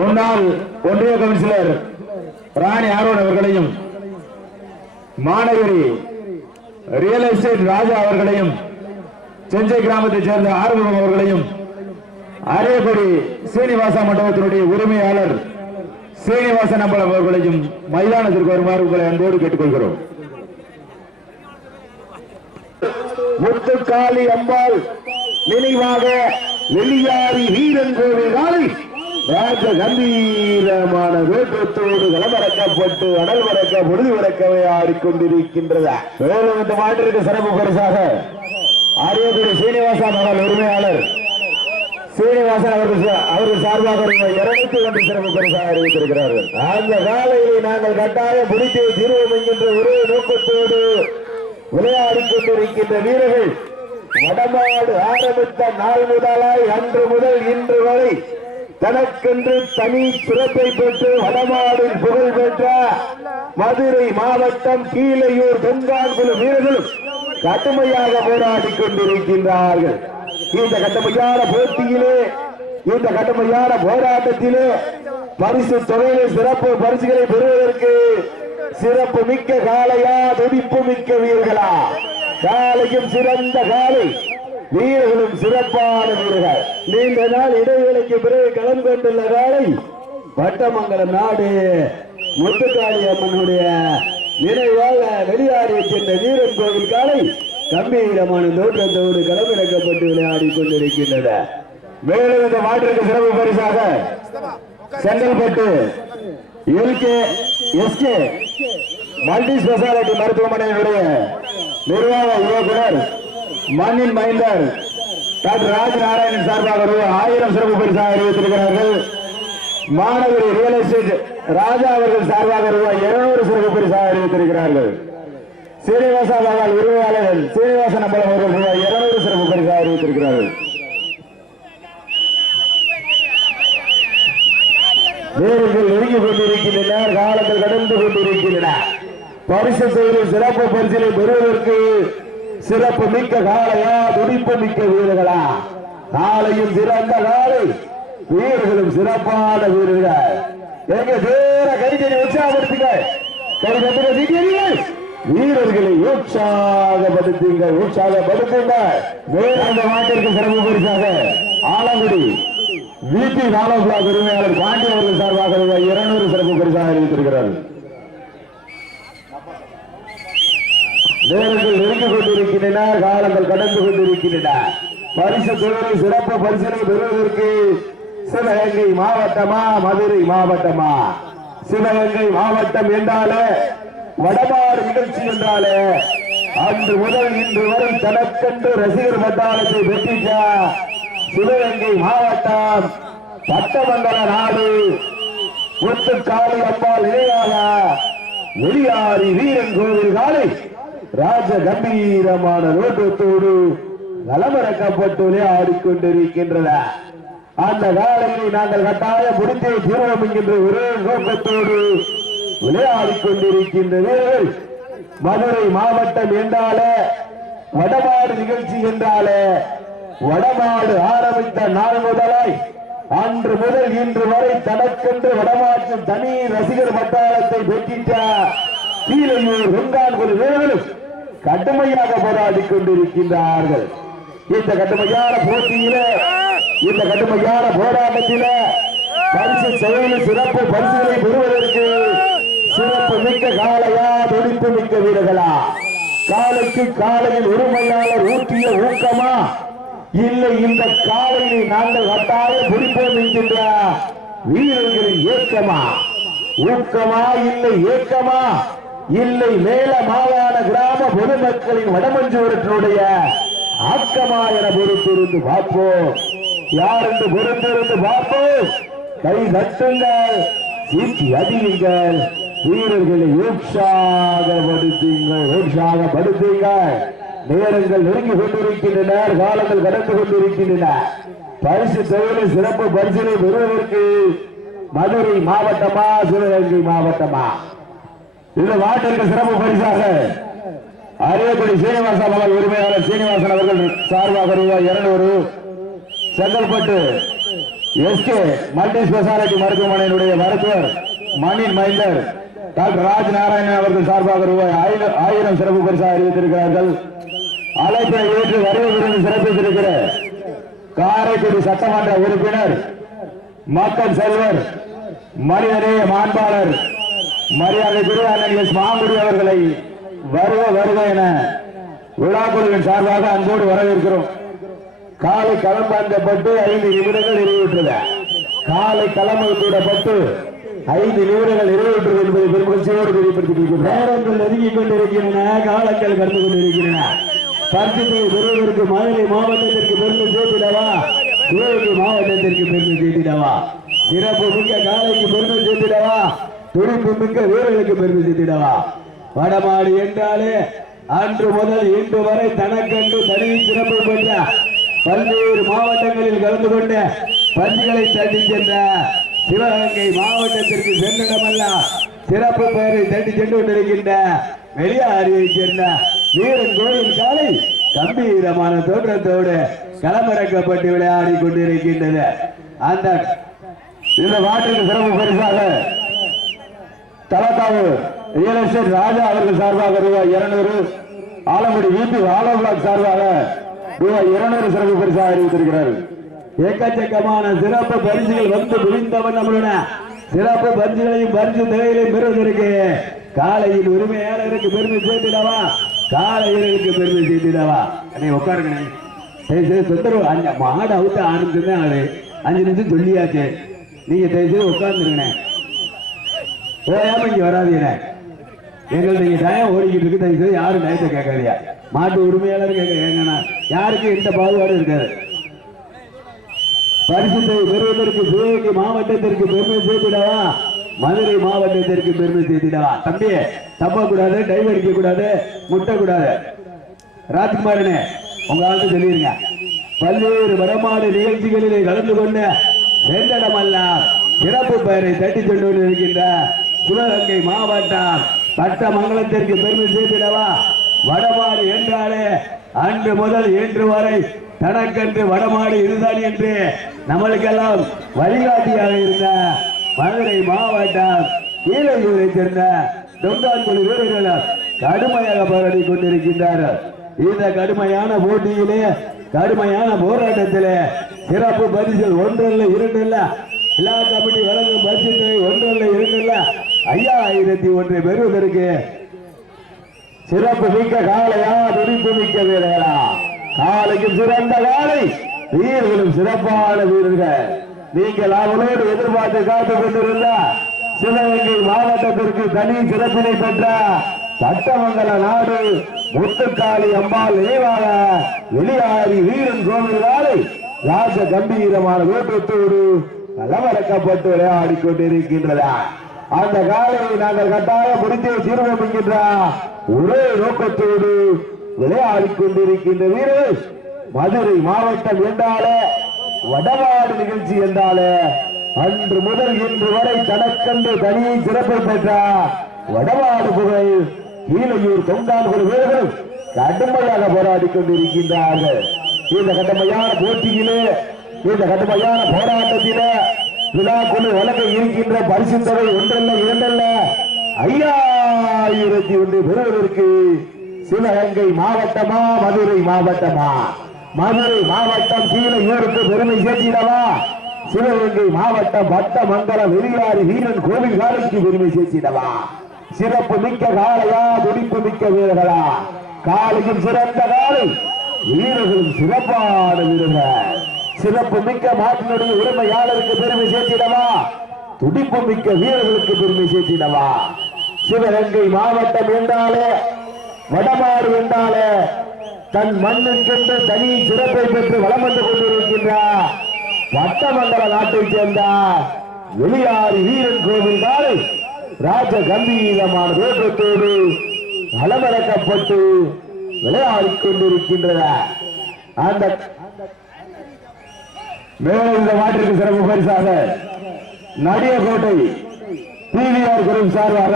முன்னாள் ஒன்றிய கவுன்சிலர் ராணி ஆரோன் அவர்களையும் மாநகரி ரியல் எஸ்டேட் ராஜா அவர்களையும் செஞ்சை கிராமத்தைச் சேர்ந்த ஆறுமுகம் அவர்களையும் அரியக்குடி சீனிவாசா மண்டபத்தினுடைய உரிமையாளர் சீனிவாசன் அம்பலம் அவர்களையும் மைதானத்திற்கு வருமாறு உங்களை அன்போடு கேட்டுக்கொள்கிறோம். முத்துக்காளி அம்பாள் நினைவாக வெளியாரி வீரன் கோவில் காலை ராஜ கம்பீரமான வேற்றத்தோடு களமிறக்கப்பட்டு அனல் வரக்க பொழுது வரக்கவே ஆடிக்கொண்டிருக்கின்றதா. மேலும் இந்த மாட்டிற்கு சிறப்பு பரிசாக அரியக்குடி சீனிவாசா மகள் உரிமையாளர் சீனிவாசன் அவர்கள் சார்பாக 201 சிறப்பு பரிசாக அறிவித்திருக்கிறார்கள். அந்த வேலையை நாங்கள் கட்டாயம் பிடித்தே தீர்வோம் என்கின்ற ஒரே நோக்கத்தோடு விளையாடி கொண்டிருக்கின்ற வீரர்கள் வடமாடு ஆரம்பித்த நாள் முதலாய் அன்று முதல் இன்று வரை தனக்கென்று தனி சிறப்பை பெற்று வடமாடில் புகழ் பெற்ற மதுரை மாவட்டம் கீழையூர் பெண்கான்குழு வீரர்களும் கடுமையாக போராடி கொண்டிருக்கின்றார்கள். இந்த கடுமையான போட்டியிலே, இந்த கடுமையான போராட்டத்திலே பரிசு தொகையிலே சிறப்பு பரிசுகளை பெறுவதற்கு சிறப்பு மிக்க காளையா, துடிப்பு மிக்க வீரர்களா? காலையும் சிறந்த காலை, வீரர்களும் சிறப்பான வீரர்கள். நீண்ட நாள் இடைவேளைக்கு பிறகு களம் கொண்டுள்ள காலை வட்டமங்கலம் நாடு முத்துக்காளி அம்மனுடைய நினைவாக வெளியாடி சென்ற வீரன் கோவில் காலை கம்பீரமான தோற்றத்தோடு களமிறக்கப்பட்டு விளையாடி கொண்டிருக்கின்றன. மேலும் இந்த மாட்டிற்கு சிறப்பு பரிசாக செங்கல்பட்டு எஸ்கே மல்டி ஸ்பெஷாலிட்டி மருத்துவமனையினுடைய நிர்வாக இயக்குனர் மண்ணின் மைந்தர் டாக்டர் ராஜ் நாராயணன் சார்பாக 1000 சிறப்பு பரிசாக அறிவித்திருக்கிறார்கள். மாநகரி ரியல் எஸ்டேட் ராஜா அவர்கள் சார்பாக 200 சிறப்பு பரிசாக அறிவித்திருக்கிறார்கள். சீனிவாசா மகள் உரிமையாளர்கள் சீனிவாசன் அம்பலம் அவர்கள் 200 சிறப்பு பரிசாக அறிவித்திருக்கிறார்கள். வீரர்கள் நெருங்கிக் கொண்டிருக்கின்றனர், காலங்கள் கடந்து கொண்டிருக்கின்றன. பரிசு செய்யும் சிறப்பு பரிசிலை பெறுவதற்கு சிறப்பு மிக்க காளையா, துடிப்பு மிக்க வீரர்களா? காலையும் சிறந்த காலை, வீரர்களும் சிறப்பான வீரர்கள். எங்க பேர கைதறி உற்சாகப்படுத்துங்க, வீரர்களை உற்சாகப்படுத்துங்கள், உற்சாகப்படுத்துங்க. வேற மாட்டிற்கு சிறப்பு பரிசாக ஆலங்குடி வீட்டி நாளோபிளாக் உரிமையாளர் பாண்டி அவர்கள் சார்பாக 200 சிறப்பு பரிசாக அறிவித்திருக்கிறார்கள். நேரங்கள் நெருங்கிக் கொண்டிருக்கின்றன, காலங்கள் கடந்து கொண்டிருக்கின்றன. பரிசு தொழிலை சிறப்பு பரிசனை பெறுவதற்கு சிவகங்கை மாவட்டமா, மதுரை மாவட்டமா? சிவகங்கை மாவட்டம் என்றாலே வடமாறு நிகழ்ச்சி என்றாலே அன்று முதல் இன்று வரை தனக்கென்று ரசிகர் பட்டாளத்தை பெற்றிட்ட சிவகங்கை மாவட்டம் பட்டமங்கல நாடு முத்துக்காளி அம்பாள் நினைவாக வெளியாரி வீரன் கோவில் காலை ராஜ கம்பீரமான நோட்டத்தோடு நலமறக்கப்பட்டு விளையாடிக்கொண்டிருக்கின்றன. அந்த காலையை நாங்கள் கட்டாயம் முடித்தே தீர்வோம் என்கின்ற ஒரே நோக்கத்தோடு விளையாடிக் கொண்டிருக்கின்ற வீரர்கள் மதுரை மாவட்டம் என்றாலே வடமாடு நிகழ்ச்சி என்றாலே வடமாடு ஆரம்பித்த நாள் முதலாய் அன்று முதல் இன்று வரை தனக்கென்று வடமாற்றின் தனி ரசிகர் பட்டாளத்தை பெற்றிட்ட கீழையூர் வெங்கான்குழு வீரர்களும் கடுமையாக போராடி கொண்டிருக்கின்றார்கள். இந்த கடுமையான போட்டியிலே, இந்த கடுமையான போராட்டத்திலே பரிசு செயலில் சிறப்பு பரிசுகளை பெறுவதற்கு சிறப்பு மிக்க காளையா, துடிப்பு மிக்க வீரர்களா? காலைக்கு காலையில் உரிமையாளர் ஊற்றிய ஊக்கமா, இல்லை இந்த காலையை நாங்கள் கட்டாயம் பிடிப்போம் என்கின்ற வீரர்களின் ஏக்கமா? ஊக்கமா, இல்லை ஏக்கமா, இல்லை மேல மாகாண கிராம பொதுமக்களின் வடமஞ்சூரத்தினுடைய ஆக்கமா என பொறுத்திருந்து பார்ப்போம். யார் என்று பொறுத்திருந்து பார்ப்போம். கை தட்டுங்கள், சீட்டி அடியுங்கள், வீரர்களை உற்சாகப்படுத்துங்கள், உற்சாகப்படுத்துங்கள். நேரங்கள் நெருங்கி கொண்டிருக்கின்றன, காலங்கள் கடந்து கொண்டிருக்கின்றன. பரிசு தொகையில சிறப்பு பரிசினை பெறுவதற்கு மதுரை மாவட்டமா, சிவகங்கை மாவட்டமா? இந்த மாட்டிற்கு சிறப்பு பரிசாக அரியக்குடி சீனிவாசா மகள் உரிமையாளர் சீனிவாசன் அவர்கள் சார்பாக 200, செங்கல்பட்டு எஸ்கே மல்டி ஸ்பெஷாலிட்டி மருத்துவமனையினுடைய மருத்துவர் மணின் மைந்தர் டாக்டர் ராஜ் நாராயணன் அவர்கள் சார்பாக ரூபாய் 1000 சிறப்பு பரிசாக அறிவித்திருக்கிறார்கள். அழைப்பை ஏற்று வருகை புரிந்து சிறப்பித்திருக்கிற காரைக்குடி சட்டமன்ற உறுப்பினர் மக்கள் செல்வர் மனிதநேய மாண்பாளர் மரியாதை குருவானன் எஸ் மாங்குடி அவர்களை வருக வருக என விழாக்குழுவின் சார்பாக அன்போடு வரவேற்கிறோம். காலை களம்பந்தப்பட்டு 5 நிமிடங்கள் நிறைவேற்றது. காலை களம் கூடப்பட்டு 5 நிமிடங்கள் நிறைவேற்றது என்பதை பெருமகிழ்ச்சியோடு தெரியப்படுத்திக் நேரங்கள் நெருங்கிக் கொண்டிருக்கின்றன. காலங்கள் கடந்து கொண்டிருக்கின்றன. பரிசுத்தை பெறுவதற்கு மதுரை மாவட்டத்திற்கு பெருமை சேர்த்திடவா, சிவகங்கை மாவட்டத்திற்கு பெருமை சேர்த்திடவா, சிறப்பு மிக்க காலைக்கு பெருமை சேர்த்திடவா, துடிப்பு மிக்க வீரர்களுக்கு பெருமை சேர்த்திடவா. வடமாடு என்றாலே அன்று முதல் இன்று வரை தனக்கென்று தனி சிறப்பு பெற்ற பல்வேறு மாவட்டங்களில் கலந்து கொண்ட பஞ்சுகளை தட்டி சென்ற சிவகங்கை மாவட்டத்திற்கு சென்றிடமல்ல சிறப்பு பெயரை தட்டி சென்று கொண்டிருக்கின்ற வெளியாரியை சேர்ந்த வீரன் கோயில் காலை கம்பீரமான தோற்றத்தோடு களமிறக்கப்பட்டு விளையாடி கொண்டிருக்கின்றது. அந்த இந்த நாட்டிற்கு சிறப்பு பரிசாக தலக்காவு ரியல் எஸ்டேட் ராஜா அவர்கள் சார்பாக ரூபாய் 200, ஆலங்குடி வீட்டு ஆலோ பிளாக் சார்பாக ரூபாய் 200 சிறப்பு பரிசாக அறிவித்திருக்கிறார். எக்கச்சக்கமான சிறப்பு பரிசுகள் வந்து முடிந்தவன் நம்மளுடைய சிறப்பு பரிசுகளையும் பரிசு தொகைகளையும் பெறுவதற்கு காலையில் உரிமையாளருக்கு பெருமை சேர்த்திடவா, காலையிற்கு பெருமை சேர்த்திடவா. அன்னை உட்காருங்க, தொந்தரவு அந்த மாடு அவுத்த ஆரம்பிச்சுதான் அது 5 நிமிஷம் சொல்லியாச்சு. நீங்க தயவுசெய்து உட்கார்ந்துருங்க, ஓயாம இங்க வராதீங்க. எங்களுக்கு நீங்க டயம் ஓடிக்கிட்டு இருக்கு, தயவுசெய்து யாரும் டயத்தை கேட்காதியா. மாட்டு உரிமையாளர் கேட்கனா யாருக்கு எந்த பாகுபாடும் இருக்காது. பரிசுத்தை பெறுவதற்கு சிவகங்கை மாவட்டத்திற்கு பெருமை சேர்த்திடவா, மதுரை மாவட்டத்திற்கு பெருமை சேர்த்திடவா. தம்பி தப்ப கூடாது, டைவ் அடிக்க கூடாது, முட்ட கூடாது. ராஜ்குமாரனே உங்க ஆளுக்கு சொல்லிருங்க. பல்வேறு வடமாடு நிகழ்ச்சிகளிலே கலந்து கொண்டு சென்றடமல்ல சிறப்பு பெயரை தட்டி சென்று இருக்கின்ற சிவகங்கை மாவட்டம் பட்டமங்கலத்திற்கு பெருமை சேர்த்திடவா. வடமாடு என்றாலே அன்று முதல் இன்று வரை தனக்கென்று வடமாடு இதுதான் என்று நம்மளுக்கெல்லாம் வழிகாட்டியாக இருந்த மதுரை மாவட்டம் கீழையூரை சேர்ந்த தொண்டான்குழி வீரர்கள் கடுமையாக போராடி கொண்டிருக்கின்றார்கள். இந்த கடுமையான போட்டியிலே கடுமையான போராட்டத்திலே சிறப்பு பரிசுகள் 1 அல்ல 2 அல்ல, விழா கமிட்டி வழங்கும் பரிசு தொகை 1 அல்ல 2 அல்ல 5001 பெறுவதற்கு சிறப்பு மிக்க காலையா, துடிப்பு மிக்க வீரர்களா, காலைக்கும் சிறந்த காலை, வீரர்களும் சிறப்பான வீரர்கள். நீங்கள் அவளோடு எதிர்பார்த்து காத்துக் கொண்டிருந்த சிவகங்கை மாவட்டத்திற்கு தனி சிறப்பினை பெற்ற பட்டமங்கல நாடு முத்துக்காளி அம்பாள் நினைவாக வெளியாரி வீரன் கோவில் காலை ராஜ கம்பீரமான வேற்றத்தோடு களமிறக்கப்பட்டு விளையாடி கொண்டிருக்கின்றதா. அந்த காலையை நாங்கள் கட்டாயம் முடித்தே தீர்வோம் என்கின்ற ஒரே நோக்கத்தோடு விளையாடி கொண்டிருக்கின்ற வீரர் மதுரை மாவட்டம் என்றாலே வடமாடு நிகழ்ச்சி என்றாலே அன்று முதல் இன்று வரை தனக்கென்று தனியை சிறப்பை பெற்ற வடமாடு புகழ் கீழையூர் தொண்டான்குழி வீரர்கள் கடுமையாக போராடி கொண்டிருக்கின்றார்கள். இந்த கடுமையான போட்டியிலே, இந்த கடுமையான போராட்டத்திலே விழாக்குழு வழங்க இருக்கின்ற பரிசு தொகை 1 அல்ல 2 அல்ல 5001 பெறுவதற்கு சிவகங்கை மாவட்டமா, மதுரை மாவட்டமா? மதுரை மாவட்டம் கீழையூருக்கு பெருமை சேர்த்திடவா, சிவகங்கை மாவட்டம் பட்டமங்கலம் வெளியாரி வீரன் கோவில் காலைக்கு பெருமை சேர்த்திடவா? சிறப்பு மிக்க காலையா, துடிப்பு மிக்க வீரர்களா? காலையும் சிறந்த காலை, வீரர்களும் சிறப்பான வீரர்கள். சிறப்பு மிக்க மாட்டினுடைய உரிமையாளருக்கு பெருமை சேர்த்திடவா, துடிப்பு மிக்க வீரர்களுக்கு பெருமை சேர்த்திடவா? சிவகங்கை மாவட்டம் என்றாலே, வடமாடு என்றாலே தன் மண்ணுக்கென்று தனி சிறப்பை பெற்று வளம் வந்து கொண்டிருக்கின்ற பட்டமங்கல நாட்டைச் சேர்ந்த வெளியாரி வீரன் கோவில் காலை ராஜ கம்பீரமான வேற்றத்தோடு களமிறக்கப்பட்டு விளையாடி கொண்டிருக்கின்றன. அந்த மேலும் இந்த மாட்டிற்கு சிறப்பு பரிசாக நடிகோட்டை பிவிஆர் குரூப் சார்பாக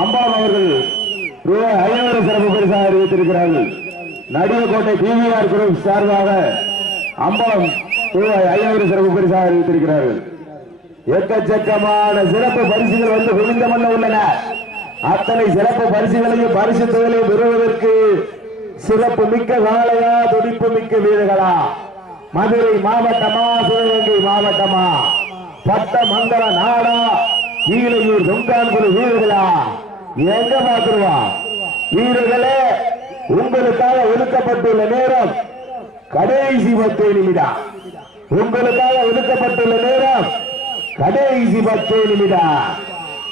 அம்பாள் அவர்கள் ரூபாய் 500 சிறப்பு பரிசாக அறிவித்திருக்கிறார்கள். நடிகோட்டை பிவிஆர் குரூப் சார்பாக அம்பாள் ரூபாய் 500 சிறப்பு பரிசாக அறிவித்திருக்கிறார்கள். எக்கச்சக்கமான சிறப்பு பரிசுகள் வந்து குவிந்தமல்ல உள்ளன. அத்தனை சிறப்பு பரிசுகளையும் பரிசு தொகையையும் பெறுவதற்கு சிறப்பு மிக்க காளையா, துடிப்பு மிக்க வீரர்களா, மதுரை மாவட்டமா, சிவகங்கை மாவட்டமா, பட்டமங்கல நாடா, கீழையூர் தொங்கான்குழு வீரர்களா, எங்க பாத்துருவா வீரர்களே? உங்களுக்காக ஒதுக்கப்பட்டுள்ள நேரம் கடைசி 10 நிமிடம். உங்களுக்காக ஒதுக்கப்பட்டுள்ள நேரம் கடைசி 10 நிமிடம்.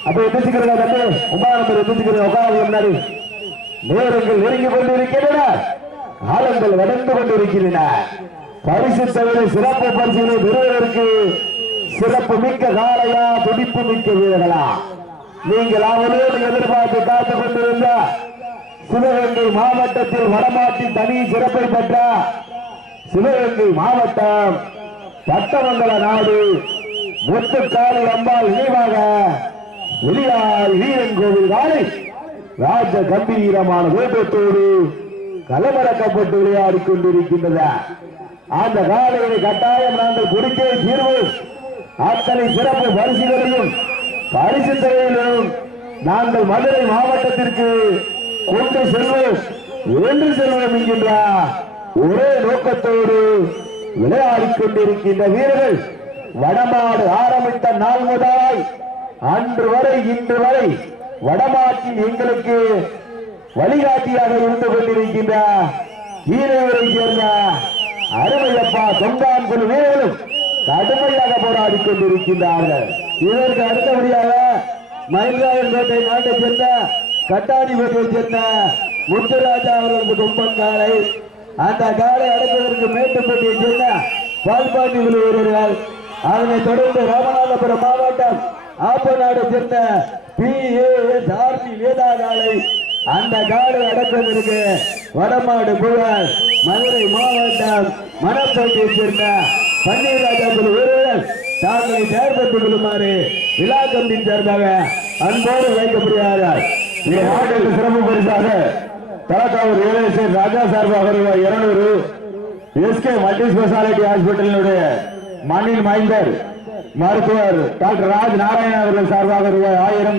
அப்ப எதிர்த்துக்கிறதா தம்பி? 9 நம்பர் எதிர்த்துக்கிறது உட்கார முன்னாடி. நேரங்கள் நெருங்கி கொண்டிருக்கின்றன, காலங்கள் வளர்ந்து கொண்டிருக்கின்றன. பரிசு தவிர சிறப்பு பரிசுகளை பெறுவதற்கு சிறப்பு மிக்க காளையா, துடிப்பு மிக்க வீரர்களா, நீங்கள் அவரோடு எதிர்பார்த்து காத்துக் கொண்டிருந்த சிவகங்கை மாவட்டத்தில் வடமாட்டி தனி சிறப்பை பெற்ற சிவகங்கை மாவட்டம் பட்டமங்கல நாடு முத்துக்காளி அம்பாள் நினைவாக வெளியார் வீரன் கோவில் காலை ராஜ கம்பீரமான வேட்டத்தோடு கலவரக்கப்பட்டு விளையாடிக் கொண்டிருக்கின்றது. அந்த காலையை கட்டாயம் நாங்கள் குடிக்கே தீர்வோம். அத்தனை சிறப்பு பரிசுகளையும் பரிசு தொகையிலும் நாங்கள் மதுரை மாவட்டத்திற்கு கொண்டு செல்வோம் என்று செல்வோம் என்கின்ற ஒரே நோக்கத்தோடு விளையாடிக் கொண்டிருக்கின்ற வீரர்கள் வடமாடு ஆரம்பித்த நாள் முதல் அன்று வரை இன்று வரை வடமாட்டில் எங்களுக்கு வழிகாட்டியாக இருந்து கொண்டிருக்கின்ற கீழவரை சேர்ந்த அருமையப்பா தொங்கான்குழு வீரர்களும் கடுமையாக போராடிக் கொண்டிருக்கின்றார்கள். இதற்கு அடுத்தபடியாக மயிலாடுதுறை நாட்டை சேர்ந்த கட்டாடிபேட்டையை சேர்ந்த முத்துராஜா அவர்களுக்கு கொம்பன் காலை, அந்த காலை அடக்குவதற்கு மேட்டுப்பட்டியை சேர்ந்த பால்பாண்டி குழு வீரர்கள், அதனைத் தொடர்ந்து ராமநாதபுரம் மாவட்டம் ஆப்பநாடு சேர்ந்த PAS ஆர்மி வேதா காலை, அந்த காலை அடக்குவதற்கு வடமாடு புகழ் மதுரை மாவட்டம் மணப்பேட்டையை சேர்ந்த பன்னீர்ராஜா குழு வீரர்கள் தாங்களை செயற்பட்டுக் கொள்ளுமாறு விழா கமிட்டியின் சார்பாக அன்போடு வைக்கப்படுகிறார்கள். சிறப்பு பரிசாக தலக்காவூர் ஏஎஸ்எஸ் ராஜா சார்பாக ரூபாய் 200, SK மல்டி ஸ்பெஷாலிட்டி ஹாஸ்பிட்டலினுடைய மண்ணின் மைந்தர் மருத்துவர் டாக்டர் ராஜ் நாராயணன் அவர்கள் சார்பாக ரூபாய் 1000,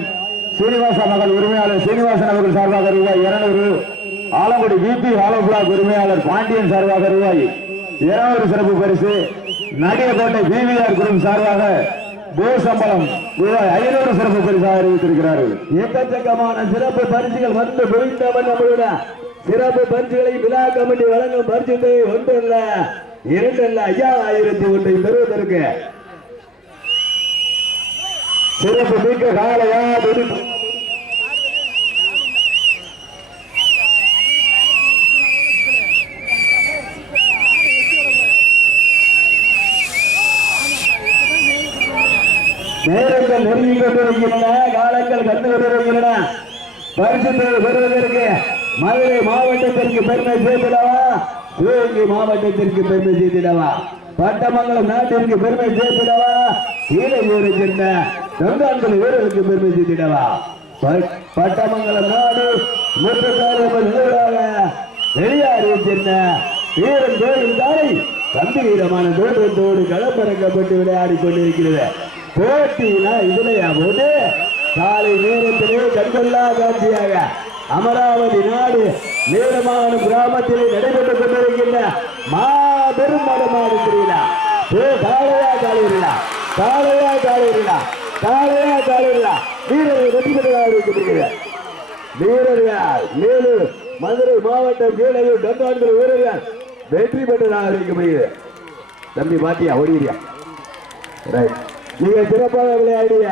சீனிவாச மகள் உரிமையாளர் சீனிவாசன் அவர்கள் சார்பாக ரூபாய் 200, ஆலங்குடி VP ஹாலோ பிளாக் உரிமையாளர் பாண்டியன் சார்பாக ரூபாய் 200 சிறப்பு பரிசு, நடிகக்கோட்டை BVR குரூப் சார்பாக கோசம்பளம் ரூபாய் 500 சிறப்பு பரிசாக அறிவித்திருக்கிறார்கள். எக்கச்சக்கமான சிறப்பு பரிசுகள் வந்து குவிந்தவன் நம்மளுடைய சிறப்பு பரிசுகளை விழா கமிட்டி வழங்கும் பரிசுத்தை 1 அல்ல 2 அல்ல 5001 பெறுவதற்கு சிறப்பு மிக்க காளையா, துடிப்பு நேரங்கள் நெருங்கி கொண்டிருக்கின்றன, காலங்கள் கண்டு கொண்டிருக்கின்றன. பரிசுத்தை பெறுவதற்கு மதுரை மாவட்டத்திற்கு பெருமை சேர்த்திடவா, சிவகங்கை மாவட்டத்திற்கு பெருமை சேர்த்திடவா, பட்டமங்கலம் நாட்டிற்கு பெருமை சேர்த்திடவா, கீழையூரை சேர்ந்த தொங்கான்குழு வீரர்களுக்கு பெருமை சேர்த்திடவா, பட்டமங்கலம் நாடு முத்துக்காளியம்மன் நினைவாக வெளியாரை சேர்ந்த வீரன் கோயில் தாரை கம்பீரமான தோற்றத்தோடு களமிறக்கப்பட்டு விளையாடிக் கொண்டிருக்கிறது. போட்டினா இதுலையா போது காலை நேரத்திலே கண்கொள்ளா காட்சியாக அமராவதி நாடு வீரமான கிராமத்திலே நடைபெற்றுக் கொண்டிருக்கின்ற மாபெரும் மடமாடு திருவிழா. காலையா காலையிலா, காலையா காலையிலா, காலையா காலையிலா வீரர்கள் வெற்றி பெற்றதாக இருக்கிறார். வீரர்கள் மேலும் மதுரை மாவட்டம் கீழையூர் தொங்கான்குழு வீரர்கள் வெற்றி பெற்றதாக இருக்கப்படுகிறது. தம்பி பாத்தியா ஓடியா, மிக சிறப்பாக விளையாடிய